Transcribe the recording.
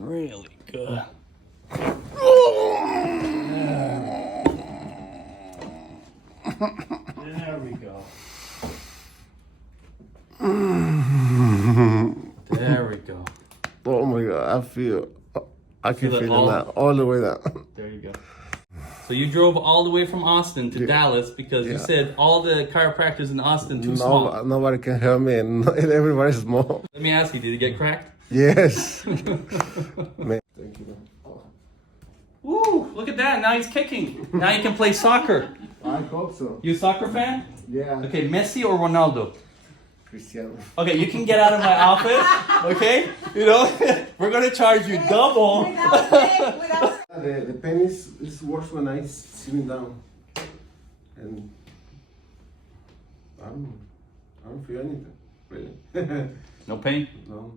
really good. There we go. There we go. Oh my God, I can Feel it feel all? it now, all the way down. There you go. So you drove all the way from Austin to Dallas because you Yeah. said all the chiropractors in Austin too small. Nobody can help me, and everybody's small. Let me ask you, did it get cracked? Yes. Man, thank you. Woo! Look at that. Now he's kicking. Now you can play soccer. I hope so. You a soccer fan? Yeah. Okay, Messi or Ronaldo? Cristiano. Okay, you can get out of my office. Okay, you know we're gonna charge you double. The pain is worse when I sitting down, and I don't feel anything really. No pain. No.